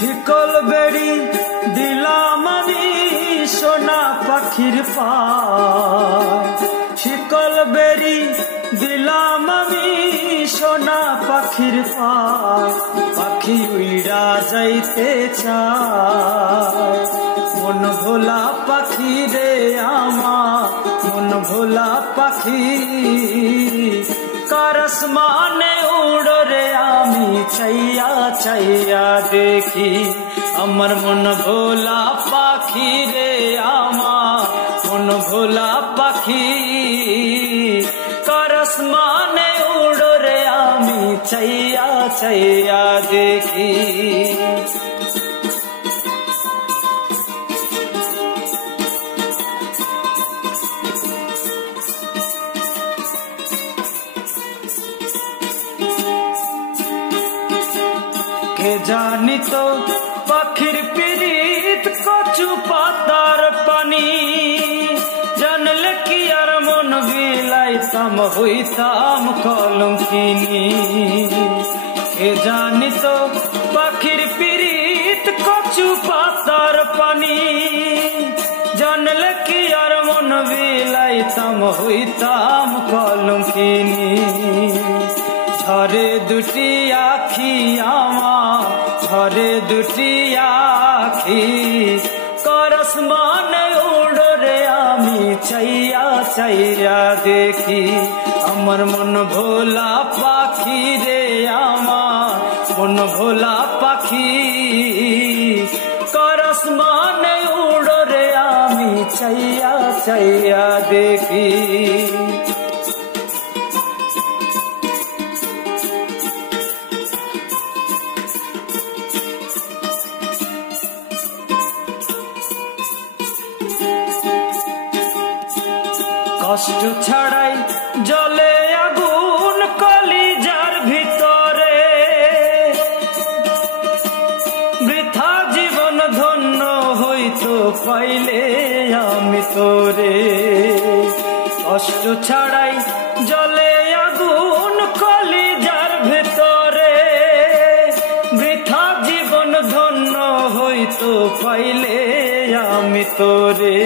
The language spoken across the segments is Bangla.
শিকল বেড়ি দিলাম আমি সোনা পাখির পায়, শিকল বেড়ি দিলাম আমি সোনা পাখির পায়, পাখি উইড়া যাইতে চায়। মন ভোলা পাখি রে আমার, মন ভোলা পাখি, কার আসমানে উড়ো রে আমি চাইয়া চাইয়া দেখি। আমার মন ভোলা পাখি রে আমার, মন ভোলা পাখি, কার আসমানে উড়ো রে আমি চাইয়া চাইয়া দেখি। কে জানিত পাখির পিরিত কচু পাতার পানি, জানলে কি আর মন বিলাইতাম হইতাম কলঙ্কিনী। কে জানিত পাখির পিরিত কচু পাতার পানি, জানলে কি আর মন বিলাইতাম হইতাম কলঙ্কিনী। ঝরে দুটি আখি আমার, ঝরে দুটি আখি, কার আসমানে উড়ো রে আমি চাইয়া চাইয়া দেখি। আমার মন ভোলা পাখি রে আমার, মন ভোলা পাখি, কার আসমানে উড়ো রে আমি চাইয়া চাইয়া দেখি। কষ্ট ছাড়াই জলে আগুন কলিজার ভিতরে, বৃথা জীবন ধন্য হইতো পাইলে আমি তোরে। কষ্ট ছাড়াই জলে আগুন কলিজার ভিতরে, বৃথা জীবন ধন্য হইতো পাইলে আমি তোরে।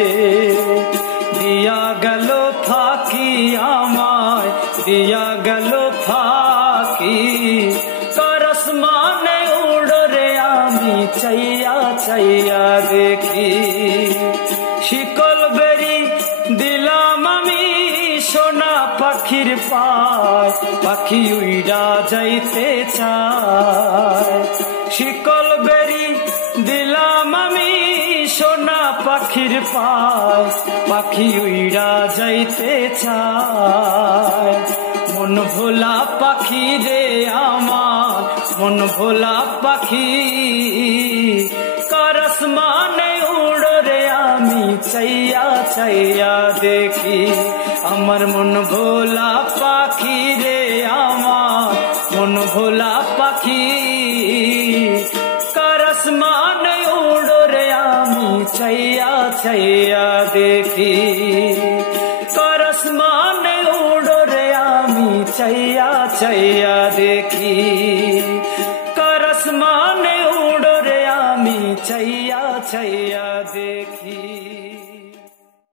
দিয়া গেল ফাঁকি আমায়, দিয়া গেল ফাঁকি, কার আসমানে উড়ো রে আমি চাইয়া চাইয়া দেখি। শিকল বেড়ি দিলাম আমি সোনা পাখির পায়, পাখি উইড়া যাইতে চায়। শিকল বেড়ি দিলাম আমি সোনা পাখির পায়, পাখি উইড়া যাইতে চায়। মন ভোলা পাখি রে আমার, মন ভোলা পাখি, কার আসমানে উড়ো রে আমি চাইয়া চাইয়া দেখি। আমার মন ভোলা পাখি রে আমার, মন ভোলা পাখি, কার আসমানে উড়ো রে আমি চাইয়া চাইয়া দেখি। কার আসমানে উড়ো রে আমি চাইয়া চাইয়া দেখি।